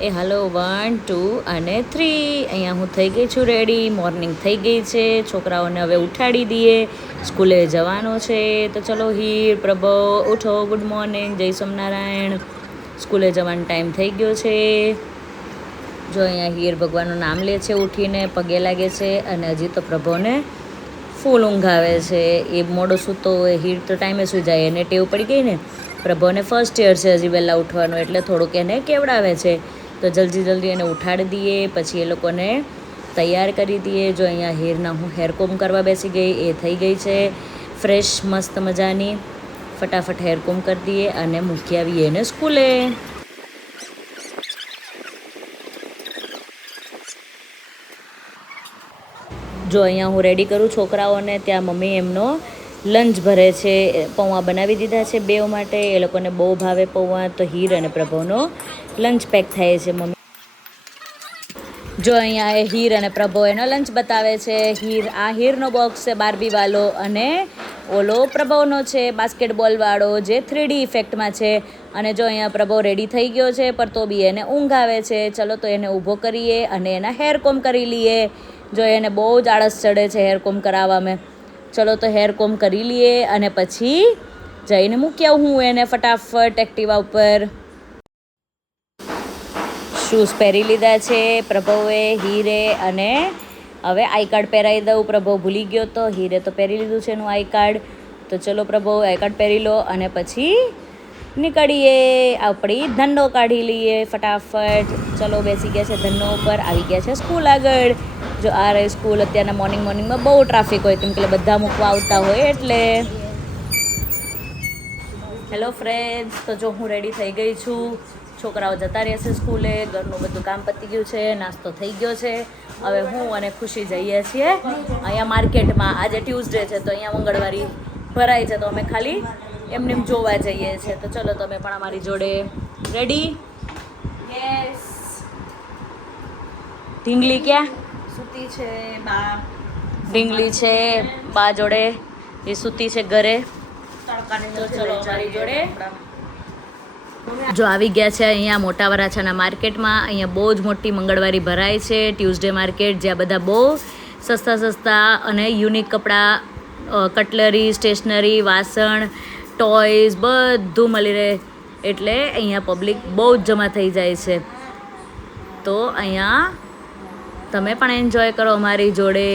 એ હાલો 1 2 અને 3 અહીંયા હું થઈ ગઈ છું રેડી. મોર્નિંગ થઈ ગઈ છે, છોકરાઓને હવે ઉઠાડી દઈએ, સ્કૂલે જવાનું છે. તો ચલો હીર, પ્રભવ ઉઠો, ગુડ મોર્નિંગ, જય સોમનારાયણ. સ્કૂલે જવાનો ટાઈમ થઈ ગયો છે. જો અહીંયા હીર ભગવાનનું નામ લે છે, ઉઠીને પગે લાગે છે. અને હજી તો પ્રભવને ફૂલ ઊંઘ આવે છે. એ મોડો સૂતો હોય, હીર તો ટાઈમે સૂઈ જાય, એને ટેવ પડી ગઈ ને. પ્રભવને ફર્સ્ટ યર છે હજી વહેલા ઉઠવાનું, એટલે થોડુંક એને કેવડાવે છે. તો જલ્દી એને ઉઠાડી દઈએ, પછી એ લોકોને તૈયાર કરી દઈએ. જો અહીંયા હીરના હું હેરકોમ કરવા બેસી ગઈ, એ થઈ ગઈ છે ફ્રેશ મસ્ત મજાની. ફટાફટ હેરકોમ કરી દઈએ અને મૂકી આવીએ એને સ્કૂલે. જો અહીંયા હું રેડી કરું છોકરાઓને, ત્યાં મમ્મી એમનો લંચ ભરે છે. પૌવા બનાવી દીધા છે બેવ માટે, એ લોકોને બહુ ભાવે પૌવા. તો હીર અને પ્રભવનો લંચ પેક થાય છે મમ્મી. જો અહીંયા એ હીર અને પ્રભવ એનો લંચ બતાવે છે. હીરનો બોક્સ છે બાર્બી વાળો, અને ઓલો પ્રભવનો છે બાસ્કેટબોલ વાળો, જે 3D ઇફેક્ટમાં છે. અને જો અહીંયા પ્રભવ રેડી થઈ ગયો છે, પર તો બી એને ઊંઘ આવે છે. ચલો તો એને ઊભો કરીએ અને એના હેરકોમ કરી લઈએ. જો એને બહુ જ આળસ ચડે છે હેરકોમ કરાવવામાં. ચલો તો હેરકોમ કરી લઈએ અને પછી જઈને મૂકી આવું હું એને ફટાફટ એક્ટિવા ઉપર. શૂઝ પહેરી લીધા છે પ્રભવે, હીરે, અને હવે આઈ કાર્ડ પહેરાવી દઉં. પ્રભવ ભૂલી ગયો તો, હીરે તો પહેરી લીધું છે એનું આઈ કાર્ડ. તો ચલો પ્રભવ આઈ કાર્ડ પહેરી લો અને પછી નીકળીએ. આપણી ધંધો કાઢી લઈએ ફટાફટ. ચલો બેસી ગયા છે ધંધો ઉપર, આવી ગયા છે સ્કૂલ આગળ. જો આ રહી સ્કૂલ. અત્યારના મોર્નિંગમાં બહુ ટ્રાફિક હોય, કેમ કે બધા મૂકવા આવતા હોય એટલે. હેલો ફ્રેન્ડ્સ, તો જો હું રેડી થઈ ગઈ છું. છોકરાઓ જતા રહેશે સ્કૂલે, ઘરનું બધું કામ પતી ગયું છે, નાસ્તો થઈ ગયો છે. હવે હું અને ખુશી જઈએ છીએ અહીંયા માર્કેટમાં. આજે ટ્યુઝડે છે તો અહીંયા મંગળવારી ભરાય છે, તો અમે ખાલી એમને જોવા જઈએ છીએ. તો ચલો તમે પણ અમારી જોડે. રેડી? યસ. ઢીંગલી ક્યાં સૂતી છે? બા ઢીંગલી છે બા જોડે, એ સૂતી છે ઘરે. તો ચલો અમારી જોડે. જો આવી ગયા છે અહીંયા મોટા વરાછાના માર્કેટમાં. અહીંયા બહુ જ મોટી મંગળવારી ભરાય છે, ટ્યુઝડે માર્કેટ, જ્યાં બધા બહુ સસ્તા અને યુનિક કપડાં, કટલરી, સ્ટેશનરી, વાસણ, ટોયઝ બધું મળી રહે. એટલે અહીંયા પબ્લિક બહુ જ જમા થઈ જાય છે. તો અહીંયા તમે પણ એન્જોય કરો અમારી જોડે.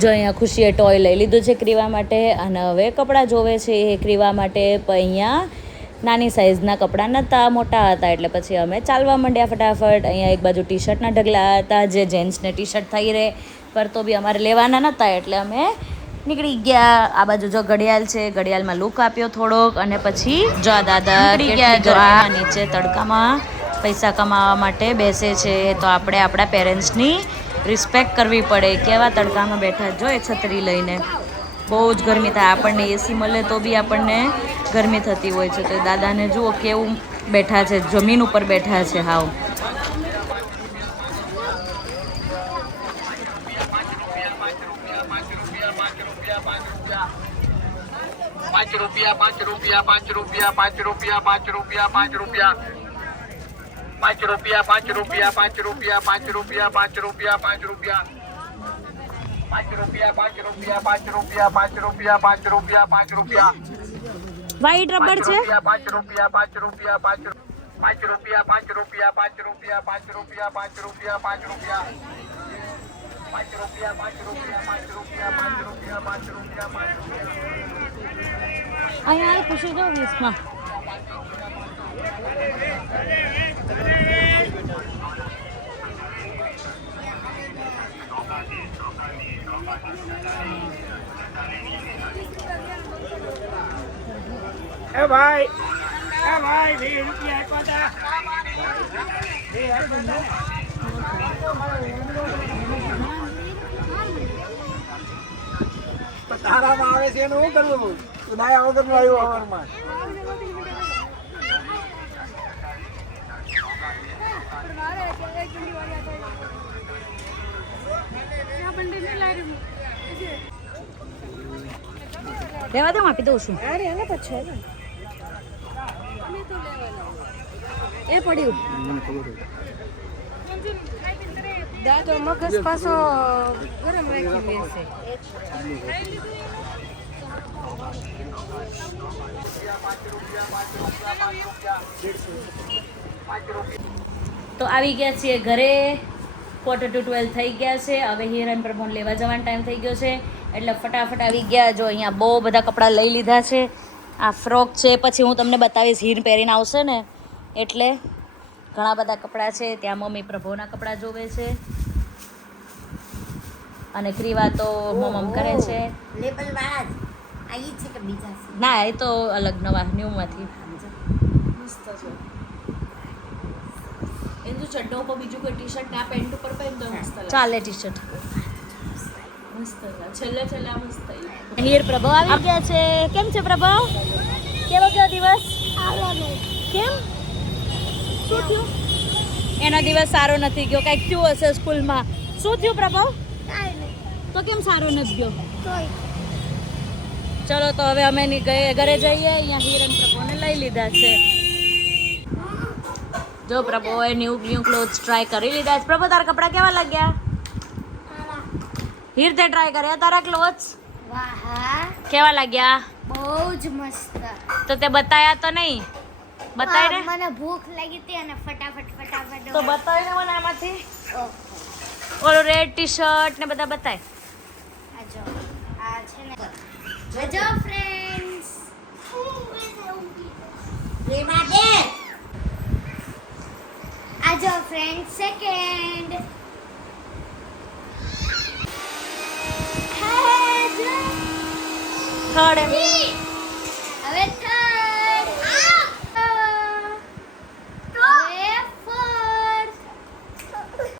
જો અહીંયા ખુશીએ ટોય લઈ લીધું છે ક્રીવા માટે, અને હવે કપડાં જોવે છે એ ક્રીવા માટે. પણ અહીંયા નાની સાઇઝના કપડાં નહોતા, મોટા હતા, એટલે પછી અમે ચાલવા માંડ્યા ફટાફટ. અહીંયા એક બાજુ ટી શર્ટના ઢગલા હતા, જે જેન્ટ્સને ટી શર્ટ થઈ રહે, પર તો બી અમારે લેવાના નહોતા, એટલે અમે નીકળી ગયા. આ બાજુ જો ઘડિયાળ છે, ઘડિયાળમાં લુક આપ્યો થોડોક, અને પછી જો આ દાદા નીકળી ગયા. જો આ નીચે તડકામાં પૈસા કમાવા માટે બેસે છે. તો આપણે આપણા પેરેન્ટ્સની રિસ્પેક્ટ કરવી પડે. કેવા તડકામાં બેઠા જો એ છત્રી લઈને. બહુ જ ગરમી થાય, આપણને એસી મળે તો બી આપણને ગરમી થતી હોય છે. તો દાદાને જુઓ કેવું બેઠા છે, જમીન ઉપર બેઠા છે હાવ. ₹5 વ્હાઈટ રબર છે. અહીંયા ખુશી જો 20માં. એ ભાઈ 20 રૂપિયા તારામાં આવે છે એનું શું કરવું? તું નાયા વગરનું આવ્યું હવારમાં. રહેવા દે, હું આપી દઉં છું. એ પડ્યું મને ખબર છે. તો મગજ પાછો ગરમ રાખી લેશે. તો આવી ગયા છીએ ઘરે. 11:45 થઈ ગયા છે. હવે હિરન પ્રભુને લેવા જવાનો ટાઈમ થઈ ગયો છે એટલે ફટાફટ આવી ગયા. જો અહીંયા બહુ બધા કપડાં લઈ લીધા છે. આ ફ્રોક છે, પછી હું તમને બતાવીશ. હિર પહેરીને આવશે ને એટલે ઘણા બધા કપડાં છે. ત્યાં મમ્મી પ્રભુના કપડાં જોવે છે અને ક્રીવા તો મમ કરે છે. લેબલ વાળા જ આ ઈ છે કે બીજા છે? ના, એ તો અલગ નવા ન્યૂમાંથી. મસ્ત છે. એનું ચડ્ડો ઉપર બીજું કોઈ ટી શર્ટ ના પેન્ટ ઉપર પહેર તો મસ્ત લાગે. ચાલે ટી-શર્ટ. મસ્ત લાગે. છેલ્લે છેલ્લે આ મસ્ત થઈ. હિર પ્રભુ આવી ગયા છે. કેમ છે પ્રભુ? કેવો ગયો દિવસ? કેમ? શું થયું? એનો દિવસ સારો નથી ગયો. કંઈક થયું હશે સ્કૂલમાં. શું થયું પ્રભુ? તો કેમ સારો નથી ગયો? ચલો તો હવે અમે ઘરે જઈએ. અહીંયા હિરન પ્રભુને લઈ લીધા છે. જો પ્રભુએ ન્યૂ ક્લોથ્સ ટ્રાય કરી લીધા છે. પ્રભુ તારા કપડાં કેવા લાગ્યા? હિર તે ટ્રાય કર્યા તારા ક્લોથ્સ? વાહ, કેવા લાગ્યા? બહુ જ મસ્ત. તો તે બતાયા તો નહીં? બતાય ને. મને ભૂખ લાગી હતી અને ફટાફટ તો બતાય ને મને આમાંથી. ઓહો. ઓલો રેડ ટી-શર્ટ ને બધા બતાય. આ જો આ છે ને જો ફ્રેન્ડ્સ આ જો ફ્રેન્ડ સેકન્ડ થર્ડ એમ.